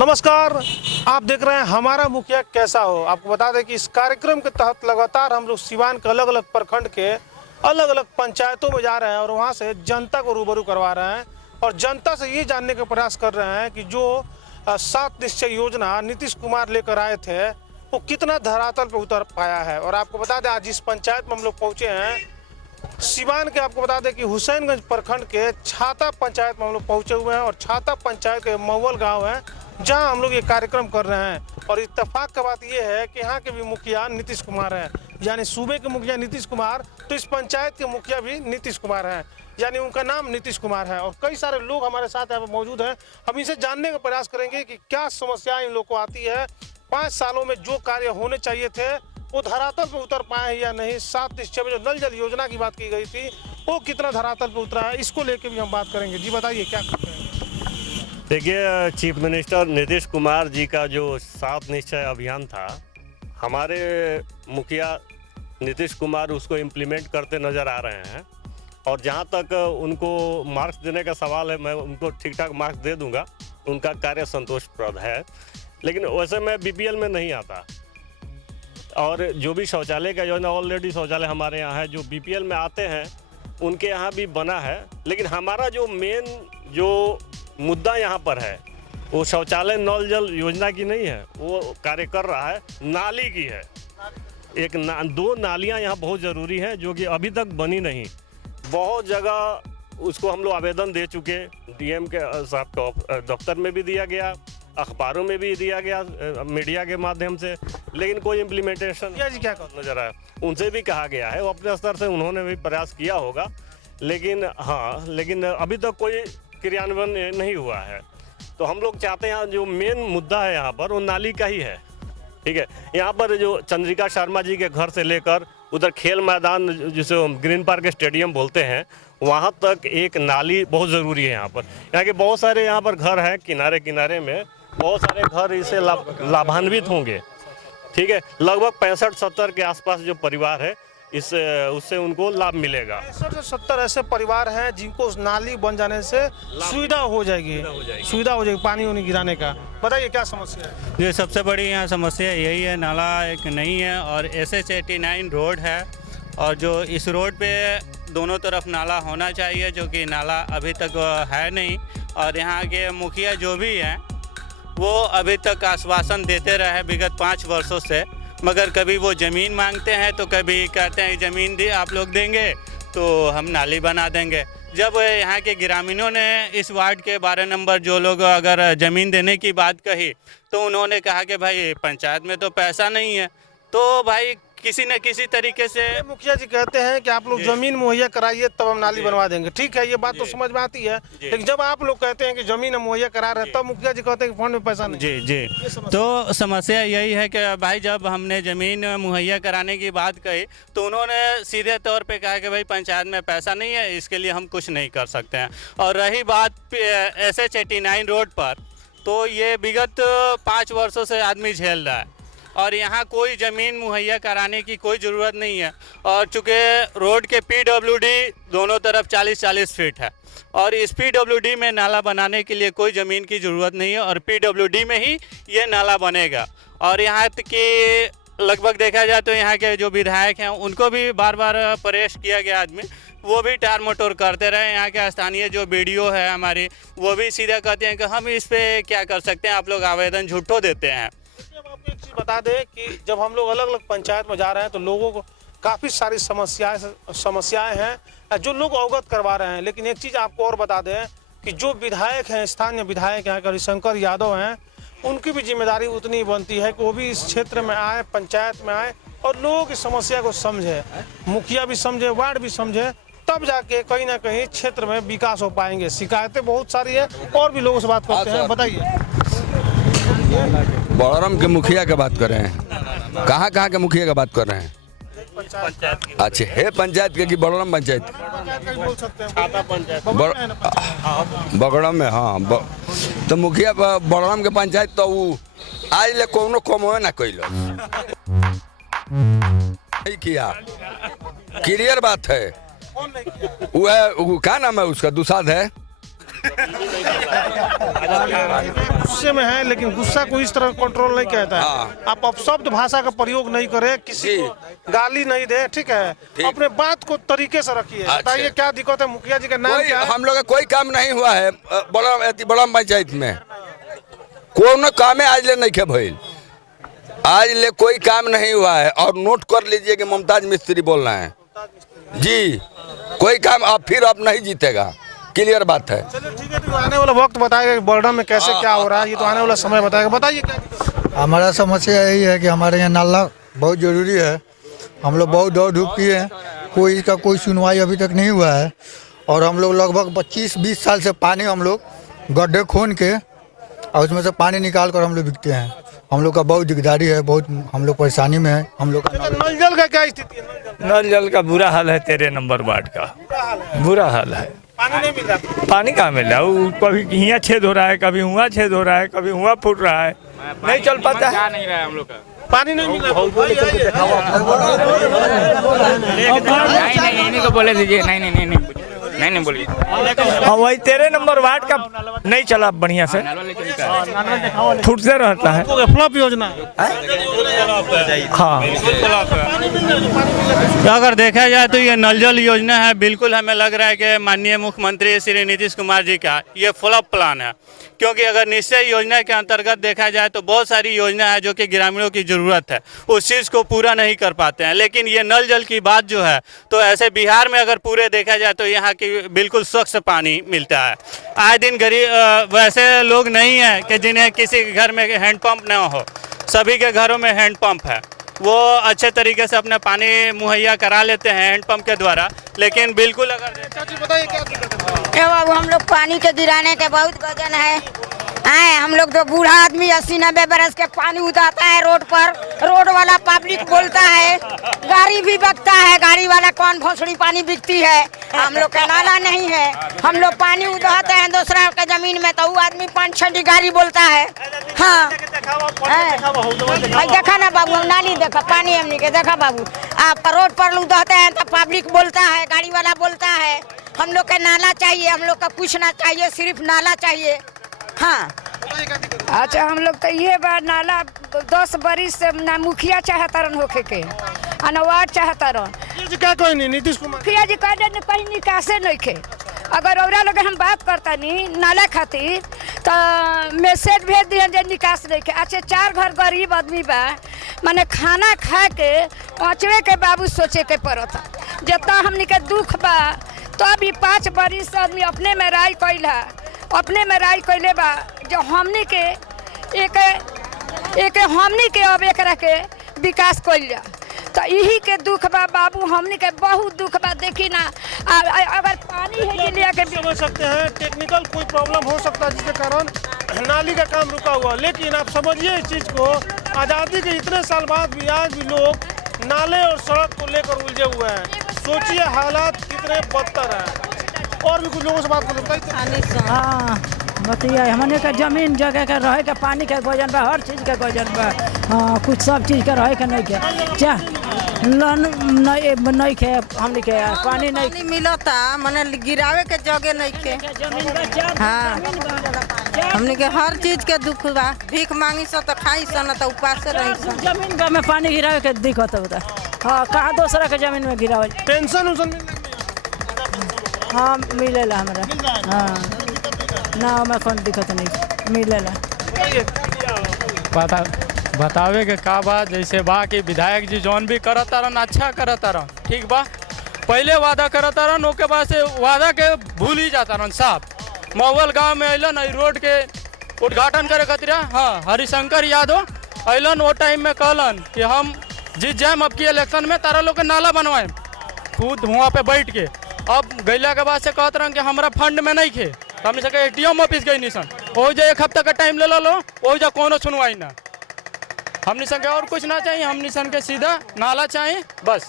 नमस्कार, आप देख रहे हैं हमारा मुखिया कैसा हो। आपको बता दें कि इस कार्यक्रम के तहत लगातार हम लोग सिवान के अलग अलग प्रखंड के अलग अलग पंचायतों में जा रहे हैं और वहां से जनता को रूबरू करवा रहे हैं और जनता से ये जानने का प्रयास कर रहे हैं कि जो 7 निश्चय योजना नीतीश कुमार लेकर आए थे वो कितना धरातल पर उतर पाया है। और आपको बता दें आज इस पंचायत में हम लोग पहुँचे हैं सिवान के। आपको बता दें कि हुसैनगंज प्रखंड के छाता पंचायत में हम लोग पहुँचे हुए हैं और छाता पंचायत के महुअल गाँव है जहां हम लोग ये कार्यक्रम कर रहे हैं। और इत्तेफाक का बात यह है कि यहाँ के भी मुखिया नीतीश कुमार हैं, यानी सूबे के मुखिया नीतीश कुमार, तो इस पंचायत के मुखिया भी नीतीश कुमार हैं, यानी उनका नाम नीतीश कुमार है। और कई सारे लोग हमारे साथ यहाँ पर मौजूद हैं। हम इनसे जानने का प्रयास करेंगे कि क्या समस्याएं इन लोग को आती है, 5 सालों में जो कार्य होने चाहिए थे वो धरातल पर उतर पाए हैं या नहीं। 7 निश्चय में जो नल जल योजना की बात की गई थी वो कितना धरातल पर उतरा है, इसको लेकर भी हम बात करेंगे। जी बताइए क्या करते हैं। देखिए, चीफ मिनिस्टर नीतीश कुमार जी का जो 7 निश्चय अभियान था, हमारे मुखिया नीतीश कुमार उसको इम्प्लीमेंट करते नज़र आ रहे हैं। और जहां तक उनको मार्क्स देने का सवाल है, मैं उनको ठीक ठाक मार्क्स दे दूंगा, उनका कार्य संतोषप्रद है। लेकिन वैसे मैं बीपीएल में नहीं आता। और जो भी शौचालय का योजना, ऑलरेडी शौचालय हमारे यहाँ है, जो बीपीएल में आते हैं उनके यहाँ भी बना है। लेकिन हमारा जो मेन जो मुद्दा यहाँ पर है वो शौचालय नल जल योजना की नहीं है, वो कार्य कर रहा है नाली की है। दो नालियाँ यहाँ बहुत ज़रूरी हैं जो कि अभी तक बनी नहीं। बहुत जगह उसको हम लोग आवेदन दे चुके, डीएम के साहब दफ्तर में भी दिया गया, अखबारों में भी दिया गया, मीडिया के माध्यम से, लेकिन कोई इम्प्लीमेंटेशन क्या नजर आया। उनसे भी कहा गया है, वो अपने स्तर से उन्होंने भी प्रयास किया होगा, लेकिन अभी तक कोई क्रियान्वयन नहीं हुआ है। तो हम लोग चाहते हैं जो मेन मुद्दा है यहाँ पर वो नाली का ही है। ठीक है, यहाँ पर जो चंद्रिका शर्मा जी के घर से लेकर उधर खेल मैदान जिसे ग्रीन पार्क स्टेडियम बोलते हैं वहाँ तक एक नाली बहुत ज़रूरी है। यहाँ के बहुत सारे यहाँ पर घर हैं, किनारे किनारे में बहुत सारे घर इससे लाभान्वित होंगे। ठीक है, लगभग 65-70 के आसपास जो परिवार है उससे उनको लाभ मिलेगा। 65 से 70 ऐसे परिवार हैं जिनको उस नाली बन जाने से सुविधा हो जाएगी पानी उन्हें गिराने का। बताइए क्या समस्या है। ये सबसे बड़ी यहाँ समस्या यही है, नाला एक नहीं है और SH89 रोड है और जो इस रोड पे दोनों तरफ नाला होना चाहिए, जो कि नाला अभी तक है नहीं। और यहाँ के मुखिया जो भी हैं वो अभी तक आश्वासन देते रहे विगत 5 वर्षों से, मगर कभी वो ज़मीन मांगते हैं तो कभी कहते हैं ज़मीन दी आप लोग देंगे तो हम नाली बना देंगे। जब यहाँ के ग्रामीणों ने इस वार्ड के 12 नंबर जो लोग अगर ज़मीन देने की बात कही तो उन्होंने कहा कि भाई पंचायत में तो पैसा नहीं है, तो भाई किसी न किसी तरीके से मुखिया जी कहते हैं कि आप लोग जमीन मुहैया कराइए तब हम नाली बनवा देंगे। ठीक है, ये बात तो समझ में आती है, लेकिन जब आप लोग कहते हैं कि जमीन हम मुहैया करा रहे हैं तब मुखिया जी कहते हैं कि फंड में पैसा नहीं। जी तो समस्या यही है कि भाई जब हमने ज़मीन मुहैया कराने की बात कही तो उन्होंने सीधे तौर पे कहा कि भाई पंचायत में पैसा नहीं है, इसके लिए हम कुछ नहीं कर सकते हैं। और रही बात SH89 रोड पर, तो ये विगत 5 वर्षों से आदमी झेल रहा है और यहाँ कोई ज़मीन मुहैया कराने की कोई ज़रूरत नहीं है। और चूँकि रोड के PWD दोनों तरफ 40-40 फीट है और इस PWD में नाला बनाने के लिए कोई ज़मीन की ज़रूरत नहीं है और PWD में ही ये नाला बनेगा। और यहाँ की लगभग देखा जाए तो यहाँ के जो विधायक हैं उनको भी बार बार परेश किया गया आदमी, वो भी टार मटोर करते रहे। यहाँ के स्थानीय जो BDO है हमारी, वो भी सीधा कहते हैं कि हम इस पर क्या कर सकते हैं, आप लोग आवेदन झूठो देते हैं। आपको एक चीज़ बता दें कि जब हम लोग अलग अलग पंचायत में जा रहे हैं तो लोगों को काफ़ी सारी समस्याएं हैं जो लोग अवगत करवा रहे हैं। लेकिन एक चीज़ आपको और बता दें कि जो विधायक हैं, स्थानीय विधायक हैं हरिशंकर यादव हैं, उनकी भी जिम्मेदारी उतनी बनती है कि वो भी इस क्षेत्र में आए, पंचायत में आए और लोगों की समस्या को समझे, मुखिया भी समझे, वार्ड भी समझे, तब जाके कहीं ना कहीं क्षेत्र में विकास हो पाएंगे। शिकायतें बहुत सारी है और भी लोगों से बात करते हैं। बताइए। बड़रम के मुखिया की बात कर रहे हैं, कहाँ के मुखिया की बात कर रहे हैं? अच्छा है पंचायत के कि बड़रम पंचायत? बगड़म में, हाँ। तो मुखिया बड़रम के पंचायत तो वो आज ले कोनो कमो ना कैल किया, क्लियर बात है। वो है, क्या नाम है उसका, दुसाध है गुस्से में हैं, लेकिन गुस्सा को इस तरह कंट्रोल नहीं कहता है। आप अपशब्द भाषा का प्रयोग नहीं करें, किसी को गाली नहीं दे, ठीक है? अपने बात को तरीके से रखिए। बताइए क्या दिक्कत है? मुखिया जी का नाम क्या है? हम लोग का कोई काम नहीं हुआ है बड़ा पंचायत में, कोनो काम आज ले नहीं भइल, आज ले कोई काम नहीं हुआ है। और नोट कर लीजिए कि मुमताज मिस्त्री बोल रहे हैं जी, कोई काम अब नहीं जीतेगा, क्लियर बात है। चलिए ठीक है, तो आने वाला वक्त बताएगा कि बॉर्डर में कैसे क्या हो रहा है, ये तो आने वाला समय बताएगा। बताइए क्या दिक्कत है? हमारा समस्या यही है कि हमारे यहाँ नाला बहुत ज़रूरी है। हम लोग बहुत दौड़ धूप किए हैं, कोई इसका कोई सुनवाई अभी तक नहीं हुआ है। और हम लोग लगभग 25-20 साल से पानी हम लोग गड्ढे खोन के और उसमें से पानी निकाल कर हम लोग बिकते हैं। हम लोग का बहुत दिकदारी है, बहुत हम लोग परेशानी में है। हम लोग का नल जल का क्या स्थिति है? नल जल का बुरा हाल है, 13 नंबर वार्ड का बुरा हाल है। पानी नहीं मिल रहा। पानी कहाँ मिल रहा है? वो कभी यहाँ छेद हो रहा है, कभी हुआ छेद हो रहा है, कभी हुआ फूट रहा है, नहीं चल पाता है। नहीं रहा है हम लोग का, पानी नहीं मिल रहा। नहीं को बोले दीजिए, नहीं बोलिए। हाँ, वही 13 नंबर वार्ड का नहीं चला बढ़िया से, फूटते रहता है। फ्लॉप योजना हाँ, अगर देखा जाए तो ये नल जल योजना है, बिल्कुल हमें लग रहा है कि माननीय मुख्यमंत्री श्री नीतीश कुमार जी का ये फ्लॉप प्लान है। क्योंकि अगर निश्चय योजना के अंतर्गत देखा जाए तो बहुत सारी योजना है जो कि ग्रामीणों की ज़रूरत है, उस चीज़ को पूरा नहीं कर पाते हैं। लेकिन ये नल जल की बात जो है, तो ऐसे बिहार में अगर पूरे देखा जाए तो यहाँ की बिल्कुल स्वच्छ पानी मिलता है। आए दिन गरीब वैसे लोग नहीं हैं कि जिन्हें किसी के घर में हैंडपम्प न हो, सभी के घरों में हैंडपम्प है, वो अच्छे तरीके से अपना पानी मुहैया करा लेते हैं हैंडपम्प के द्वारा। लेकिन बिल्कुल अगर बताइए क्या दिक्कत है? बाबू हम लोग पानी के गिराने के बहुत गजन है। हम लोग तो बूढ़ा आदमी 80-90 बरस के पानी उतारता है रोड पर, रोड वाला पब्लिक बोलता है, गाड़ी भी बकता है, गाड़ी वाला कौन भोसड़ी पानी बिकती है। हम लोग का नाला नहीं है, हम लोग पानी उतारते हैं दूसरा के जमीन में, तो वो आदमी 5-6 गाड़ी बोलता है। हाँ देखा ना बाबू, हम नाली देखा, पानी हमने के देखा बाबू। आप रोड पर उतारते हैं तो पब्लिक बोलता है, गाड़ी वाला बोलता है। हम लोग का नाला चाहिए, हम लोग का कुछ ना चाहिए, सिर्फ नाला चाहिए। हाँ अच्छा, हम लोग तो ये बार नाला 10 बरिस से ना मुखिया चाहता रन होके के, ना वार्ड चाहता रन। क्या कोई नहीं, नीतीश कुमार मुखिया जी कह दे कहीं निकासे नहीं खे। अगर औरा लोग हम बात करता नहीं नाला खातिर तो मैसेज भेज दिए जे निकास नहीं के। अच्छा, 4 घर गरीब आदमी बा, माने खाना खा के पहुँचवे के बाबू सोचे के पड़ता। जितना हमनी के दुख बा तो अभी 5 बरिस आदमी अपने में राय कैला, अपने में राय कैले बा जो हमनी के एक हमनी के अब एक के विकास कैल जा। तो यही के दुख बा बाबू, हमनी के बहुत दुख बा। देखी ना अगर पानी है लिया के समझ सकते हैं, टेक्निकल कोई प्रॉब्लम हो सकता है जिसके कारण नाली का काम रुका हुआ। लेकिन आप समझिए इस चीज़ को, आज़ादी के इतने साल बाद भी आज भी लोग नाले और सड़क को लेकर उलझे हुए हैं। सोचिए हालात कितने बदतर हैं। और भी कुछ लोगों से बात करो, बताइए। हाँ बताइए, हमने का जमीन जगह का रहे का, पानी का गोजन बा, हर चीज़ का गोजन बा। हाँ, कुछ सब चीज़ का रहे का नहीं के, क्या नहीं के हमने के पानी नहीं मिलता, मने गिरावे के जगह नहीं के। हाँ हमने के हर चीज के दुख बा, भीख मांगी सो तो खाई सो ना तो उपास रही सो। जमीन का में पानी गिरावे के दिक्कत होता। हाँ, कहाँ दूसरा के जमीन में गिरावे। पेंशन हाँ मिलेला हमारा। हाँ ना, हमें कौन दिक्कत नहीं मिलेला। बतावे के का बा, जैसे बा कि विधायक जी जौन भी करता रहन अच्छा करता रहन, ठीक बा। पहले वादा करता रहन, ओके बाद से वादा के भूल ही जाता रहन साहब। महुअल गांव में अलन रोड के उद्घाटन करे खातिर, हाँ, हरिशंकर यादव अलन, वो टाइम में कहलन कि हम जीत जाए अब की इलेक्शन में, तारा लोग के नाला बनवाए खुद वहाँ पे बैठ के। अब गैला के बाद से कहते रहन कि हमारा फंड में नहीं खे, तो हमने सके ATM ऑफिस गई निशन, वो जो 1 हफ्ता का टाइम ले लो, वो जो कोनो सुनवाई ना। हमने संग और कुछ ना चाहिए, हमने संग के सीधा नाला चाहिए बस।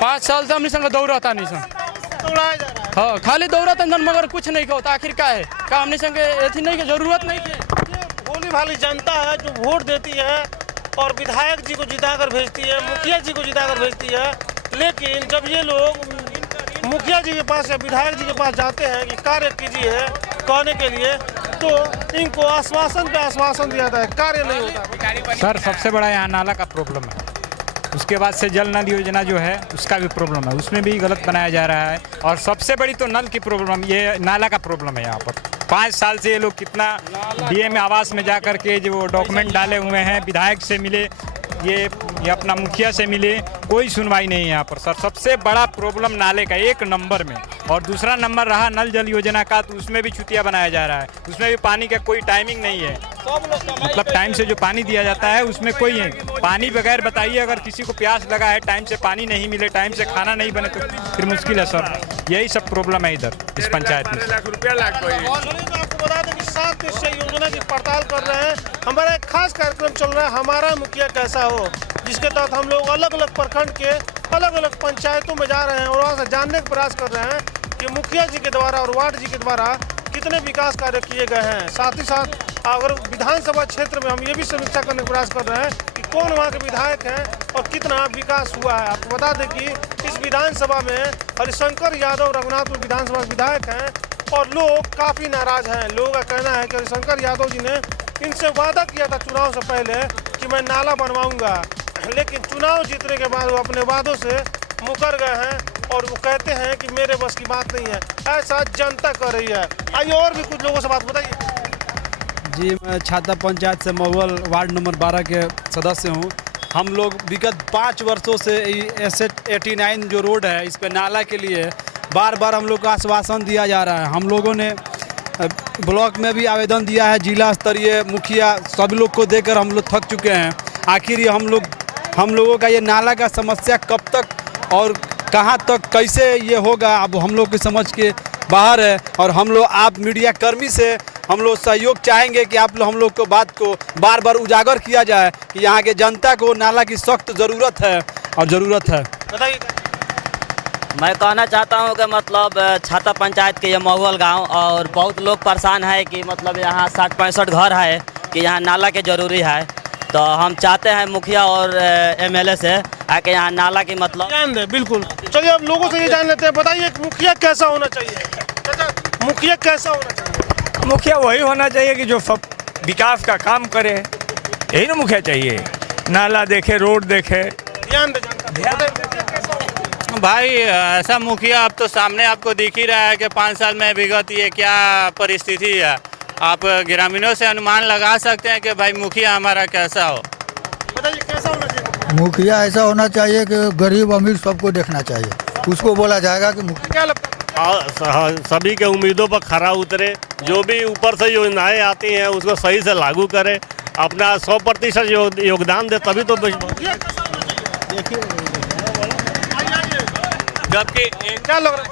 5 साल से हमने संग दौड़ता नहीं सन। हाँ, खाली दौड़ता मगर कुछ नहीं कहता। आखिर क्या है, क्या हमने संग ऐसी नहीं की जरूरत नहीं थी। भोली भाली जनता है जो वोट देती है और विधायक जी को जिताकर भेजती है, मुखिया जी को जिताकर भेजती है। लेकिन जब ये लोग मुखिया जी के पास या विधायक जी के पास जाते हैं कि कार्य कीजिए कहने के लिए, तो इनको आश्वासन पे आश्वासन दिया जाता है, कार्य नहीं होता। सर सबसे बड़ा यहाँ नाला का प्रॉब्लम है। उसके बाद से जल नल योजना जो है उसका भी प्रॉब्लम है, उसमें भी गलत बनाया जा रहा है। और सबसे बड़ी तो नल की प्रॉब्लम, ये नाला का प्रॉब्लम है यहाँ पर। 5 साल से ये लोग कितना डीएम आवास में जा कर के जो डॉक्यूमेंट डाले हुए हैं, विधायक से मिले, ये अपना मुखिया से मिले, कोई सुनवाई नहीं है यहाँ पर। सर सबसे बड़ा प्रॉब्लम नाले का 1 नंबर में। और दूसरा नंबर रहा नल जल योजना का, तो उसमें भी छुट्टियाँ बनाया जा रहा है। उसमें भी पानी का कोई टाइमिंग नहीं है, मतलब टाइम से जो पानी दिया जाता है उसमें कोई है पानी बगैर। बताइए अगर किसी को प्यास लगा है, टाइम से पानी नहीं मिले, टाइम से खाना नहीं बने तो फिर मुश्किल है सर। यही सब प्रॉब्लम है इधर इस पंचायत में। आपको बता दें कि 7 निश्चय योजना की पड़ताल कर रहे हैं। हमारा एक खास कार्यक्रम चल रहा है, हमारा मुखिया कैसा हो, जिसके तहत हम लोग अलग अलग प्रखंड के अलग अलग पंचायतों में जा रहे हैं और वहाँ से जानने का प्रयास कर रहे हैं कि मुखिया जी के द्वारा और वार्ड जी के द्वारा कितने विकास कार्य किए गए हैं। साथ ही साथ अगर विधानसभा क्षेत्र में हम ये भी समीक्षा करने का प्रयास कर रहे हैं कि कौन वहाँ के विधायक हैं और कितना विकास हुआ है। आपको बता दें कि इस विधानसभा में हरिशंकर यादव रघुनाथपुर विधानसभा विधायक हैं और लोग काफ़ी नाराज हैं। लोगों का कहना है कि हरिशंकर यादव जी ने इनसे वादा किया था चुनाव से पहले कि मैं नाला बनवाऊंगा, लेकिन चुनाव जीतने के बाद वो अपने वादों से मुकर गए हैं और वो कहते हैं कि मेरे बस की बात नहीं है। ऐसा जनता कर रही है। आइए और भी कुछ लोगों से बात बताइए। जी, मैं छाता पंचायत से महुअल वार्ड नंबर 12 के सदस्य हूँ। हम लोग विगत 5 वर्षों से S89 जो रोड है, इस पे नाला के लिए बार बार हम लोग को आश्वासन दिया जा रहा है। हम लोगों ने ब्लॉक में भी आवेदन दिया है, जिला स्तरीय मुखिया सभी लोग को देकर हम लोग थक चुके हैं। आखिर ये हम लोगों का ये नाला का समस्या कब तक और कहाँ तक कैसे ये होगा, अब हम लोग की समझ के बाहर है। और हम लोग आप मीडिया कर्मी से हम लोग सहयोग चाहेंगे कि आप हम लोग को बात को बार बार उजागर किया जाए कि यहाँ के जनता को नाला की सख्त ज़रूरत है और ज़रूरत है। बताइए। मैं कहना चाहता हूँ कि मतलब छाता पंचायत के ये महुअल गांव और बहुत लोग परेशान है कि मतलब यहाँ 60-65 घर है कि यहाँ नाला के ज़रूरी है। तो हम चाहते हैं मुखिया और MLA से आके यहाँ नाला की मतलब जान दे। बिल्कुल, चलिए अब लोगों से ये जान लेते हैं। बताइए मुखिया कैसा होना चाहिए? मुखिया कैसा होना चाहिए? मुखिया वही होना चाहिए कि जो विकास का काम करे, यही ना मुखिया चाहिए। नाला देखे, रोड देखे, ध्यान दे। भाई ऐसा मुखिया अब तो सामने आपको दिख ही रहा है कि 5 साल में विगत ये क्या परिस्थिति है। आप ग्रामीणों से अनुमान लगा सकते हैं कि भाई मुखिया हमारा कैसा हो। बताइए कैसा होना चाहिए? मुखिया ऐसा होना चाहिए कि गरीब अमीर सबको देखना चाहिए। उसको बोला जाएगा कि क्या लगता है? सभी के उम्मीदों पर खरा उतरे, जो भी ऊपर से योजनाएं आती हैं उसको सही से लागू करे, अपना 100% योगदान दे, तभी तो जबकि क्या लग रहा है?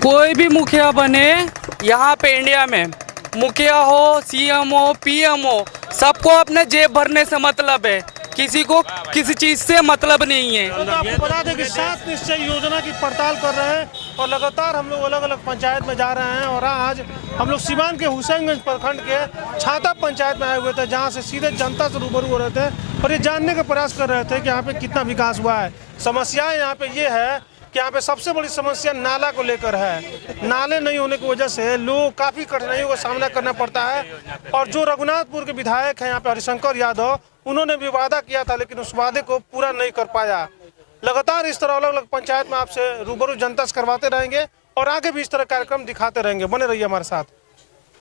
कोई भी मुखिया बने यहाँ पे इंडिया में, मुखिया हो, CM हो, PM हो, सबको अपने जेब भरने से मतलब है, किसी को किसी चीज़ से मतलब नहीं है। तो आपको बता दें कि 7 निश्चय योजना की पड़ताल कर रहे हैं और लगातार हम लोग अलग अलग पंचायत में जा रहे हैं। और आज हम लोग सिवान के हुसैनगंज प्रखंड के छाता पंचायत में आए हुए थे, जहां से सीधे जनता से रूबरू हो रहे थे और ये जानने का प्रयास कर रहे थे कि यहाँ पे कितना विकास हुआ है। समस्याएं यहाँ पे ये है कि यहाँ पे सबसे बड़ी समस्या नाला को लेकर है। नाले नहीं होने की वजह से लोग काफ़ी कठिनाइयों का सामना करना पड़ता है। और जो रघुनाथपुर के विधायक हैं यहाँ पे हरिशंकर यादव, उन्होंने भी वादा किया था लेकिन उस वादे को पूरा नहीं कर पाया। लगातार इस तरह अलग अलग पंचायत में आपसे रूबरू जनता से करवाते रहेंगे और आगे भी इस तरह कार्यक्रम दिखाते रहेंगे। बने रहिए हमारे साथ।